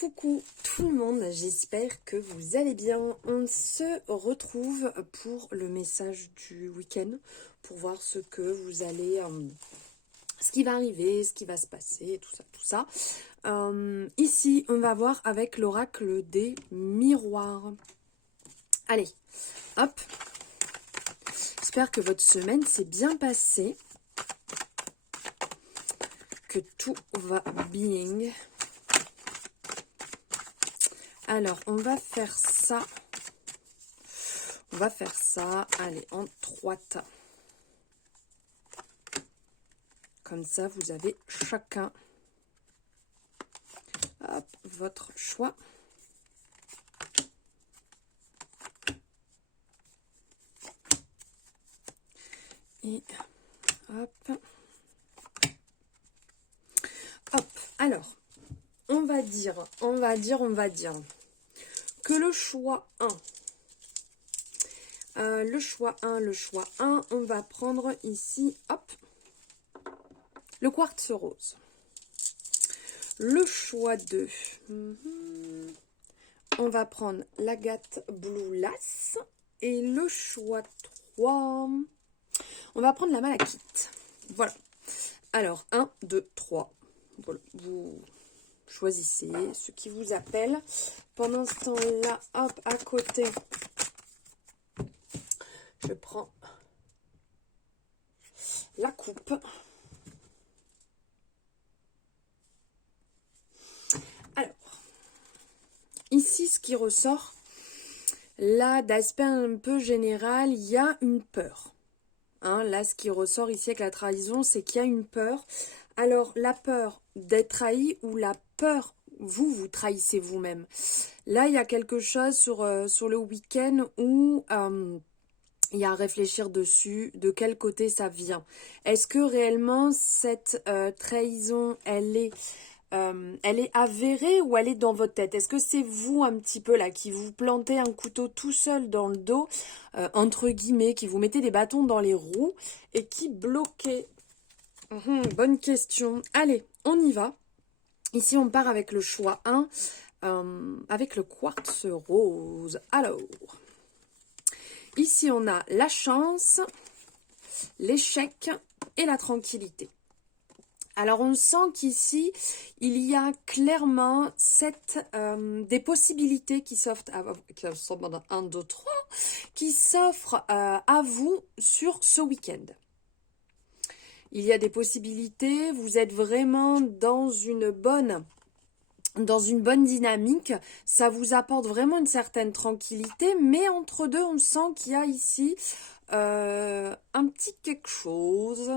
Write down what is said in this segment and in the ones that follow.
Coucou tout le monde, j'espère que vous allez bien. On se retrouve pour le message du week-end, pour voir ce que vous allez, ce qui va arriver, ce qui va se passer, tout ça. Ici, on va voir avec l'oracle des miroirs. Allez, hop. J'espère que votre semaine s'est bien passée, que tout va bien. Alors, on va faire ça. Allez, en 3 tas. Comme ça, vous avez chacun votre choix. Et hop. Alors, on va dire que le choix 1, le choix 1, on va prendre ici, hop, le quartz rose. Le choix 2, on va prendre l'agate blue lace. Et le choix 3, on va prendre la malachite. Voilà. Alors, 1, 2, 3. Voilà. Vous choisissez ce qui vous appelle. Pendant ce temps-là, hop, à côté, je prends la coupe. Alors, ici, ce qui ressort, là, d'aspect un peu général, il y a une peur. Là, ce qui ressort ici avec la trahison, c'est qu'il y a une peur. Alors, la peur d'être trahi ou la peur, vous trahissez vous-même. Là, il y a quelque chose sur le week-end où il y a à réfléchir dessus, de quel côté ça vient. Est-ce que réellement cette trahison, elle est avérée ou elle est dans votre tête? Est-ce que c'est vous un petit peu là qui vous plantez un couteau tout seul dans le dos, entre guillemets, qui vous mettez des bâtons dans les roues et qui bloquez? Bonne question. Allez, on y va. Ici, on part avec le choix 1, avec le quartz rose. Alors, ici, on a la chance, l'échec et la tranquillité. Alors, on sent qu'ici, il y a clairement des possibilités qui s'offrent à vous sur ce week-end. Il y a des possibilités, vous êtes vraiment dans une bonne dynamique, ça vous apporte vraiment une certaine tranquillité, mais entre deux, on sent qu'il y a ici un petit quelque chose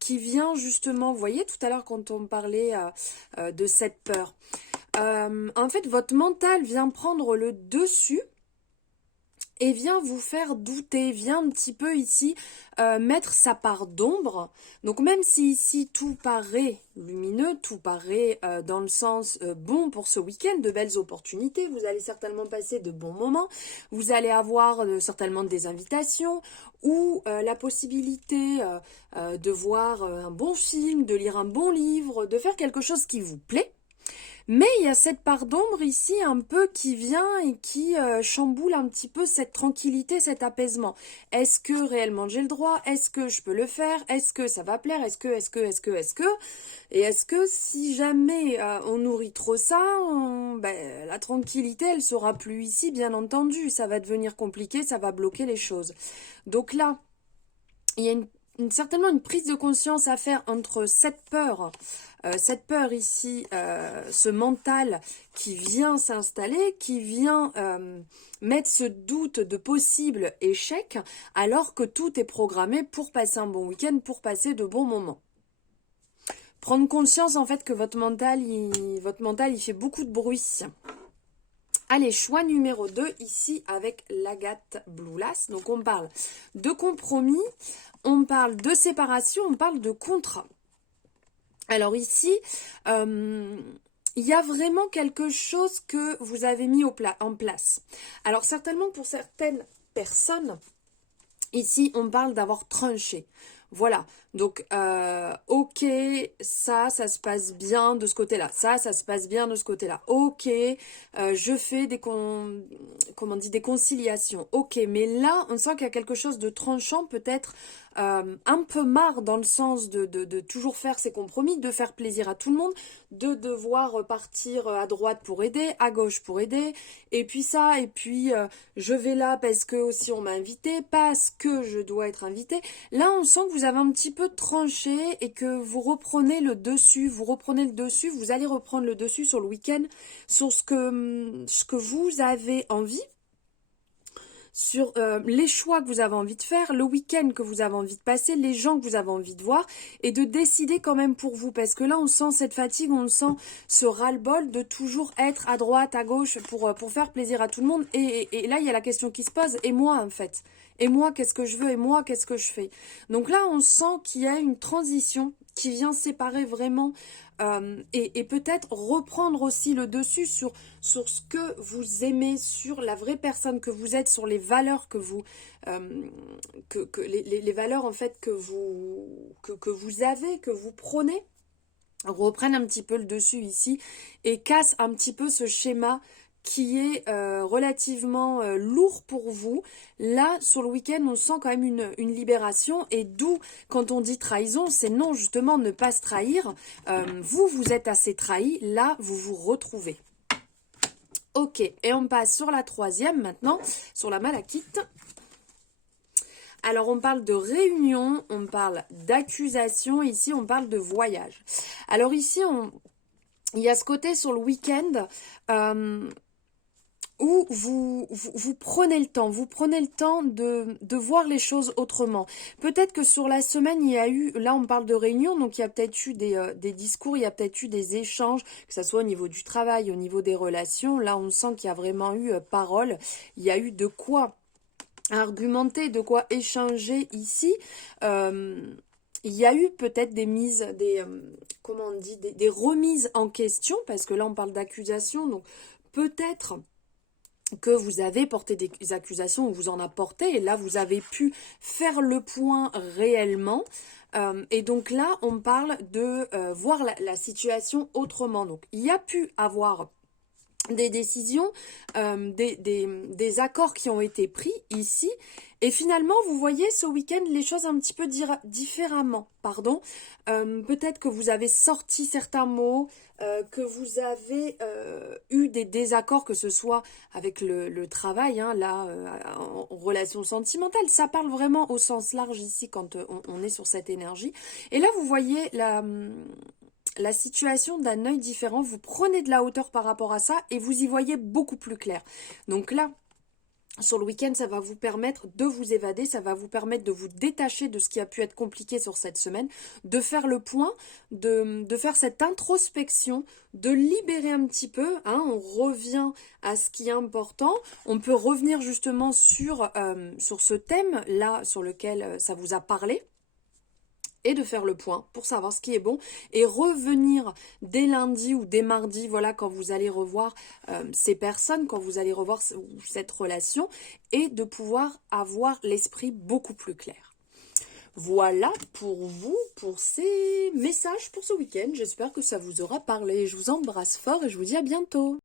qui vient justement, vous voyez tout à l'heure quand on parlait de cette peur, en fait votre mental vient prendre le dessus et vient vous faire douter, vient un petit peu ici mettre sa part d'ombre. Donc même si ici tout paraît lumineux, tout paraît dans le sens bon pour ce week-end, de belles opportunités, vous allez certainement passer de bons moments, vous allez avoir certainement des invitations ou la possibilité de voir un bon film, de lire un bon livre, de faire quelque chose qui vous plaît. Mais il y a cette part d'ombre ici un peu qui vient et qui chamboule un petit peu cette tranquillité, cet apaisement. Est-ce que réellement j'ai le droit? Est-ce que je peux le faire? Est-ce que ça va plaire? Est-ce que? Et est-ce que si jamais on nourrit trop ça, la tranquillité, elle sera plus ici, bien entendu. Ça va devenir compliqué, ça va bloquer les choses. Donc là, il y a certainement une prise de conscience à faire entre cette peur ici, ce mental qui vient s'installer, qui vient mettre ce doute de possible échec, alors que tout est programmé pour passer un bon week-end, pour passer de bons moments. Prendre conscience en fait que votre mental, il fait beaucoup de bruit. Allez, choix numéro 2, ici avec l'agate blue lace. Donc on parle de compromis, on parle de séparation, on parle de contrat. Alors ici, il y a vraiment quelque chose que vous avez mis en place. Alors certainement pour certaines personnes, ici on parle d'avoir tranché. Voilà, Donc, ok, ça se passe bien de ce côté-là. Ça se passe bien de ce côté-là. Ok, je fais comment on dit, des conciliations. Ok, mais là, on sent qu'il y a quelque chose de tranchant, peut-être un peu marre dans le sens de toujours faire ses compromis, de faire plaisir à tout le monde, de devoir partir à droite pour aider, à gauche pour aider, et puis ça, et puis je vais là parce que aussi on m'a invité, parce que je dois être invité. Là, on sent que vous avez un petit peu tranché et que vous reprenez le dessus, vous allez reprendre le dessus sur le week-end, sur ce que vous avez envie, sur les choix que vous avez envie de faire, le week-end que vous avez envie de passer, les gens que vous avez envie de voir, et de décider quand même pour vous. Parce que là, on sent cette fatigue, on sent ce ras-le-bol de toujours être à droite, à gauche, pour faire plaisir à tout le monde. Et là, il y a la question qui se pose, et moi en fait? Et moi, qu'est-ce que je veux? Et moi, qu'est-ce que je fais? Donc là, on sent qu'il y a une transition qui vient séparer vraiment et peut-être reprendre aussi le dessus sur ce que vous aimez, sur la vraie personne que vous êtes, sur les valeurs que vous les valeurs en fait que vous avez, que vous prenez, reprennent un petit peu le dessus ici et cassent un petit peu ce schéma qui est relativement lourd pour vous. Là, sur le week-end, on sent quand même une libération, et d'où, quand on dit trahison, c'est non, justement, ne pas se trahir. Vous êtes assez trahi, là, vous vous retrouvez. Ok, et on passe sur la troisième maintenant, sur la malachite. Alors, on parle de réunion, on parle d'accusation, ici, on parle de voyage. Alors ici, il y a ce côté sur le week-end où vous prenez le temps, de voir les choses autrement. Peut-être que sur la semaine, il y a eu, là on parle de réunion, donc il y a peut-être eu des discours, il y a peut-être eu des échanges, que ce soit au niveau du travail, au niveau des relations. Là on sent qu'il y a vraiment eu parole, il y a eu de quoi argumenter, de quoi échanger ici. Il y a eu peut-être comment on dit, des remises en question, parce que là on parle d'accusation, donc peut-être que vous avez porté des accusations ou vous en apportez, et là vous avez pu faire le point réellement. Et donc là on parle de voir la situation autrement. Donc il y a pu avoir des décisions, des accords qui ont été pris ici. Et finalement, vous voyez ce week-end les choses un petit peu différemment. Pardon. Peut-être que vous avez sorti certains mots, que vous avez eu des désaccords, que ce soit avec le travail, hein, là, en relation sentimentale. Ça parle vraiment au sens large ici quand on est sur cette énergie. Et là, vous voyez la situation d'un œil différent, vous prenez de la hauteur par rapport à ça et vous y voyez beaucoup plus clair. Donc là, sur le week-end, ça va vous permettre de vous évader, ça va vous permettre de vous détacher de ce qui a pu être compliqué sur cette semaine, de faire le point, de faire cette introspection, de libérer un petit peu, hein, on revient à ce qui est important, on peut revenir justement sur ce thème-là sur lequel ça vous a parlé, et de faire le point pour savoir ce qui est bon et revenir dès lundi ou dès mardi, voilà, quand vous allez revoir ces personnes, quand vous allez revoir cette relation, et de pouvoir avoir l'esprit beaucoup plus clair. Voilà pour vous, pour ces messages pour ce week-end. J'espère que ça vous aura parlé. Je vous embrasse fort et je vous dis à bientôt.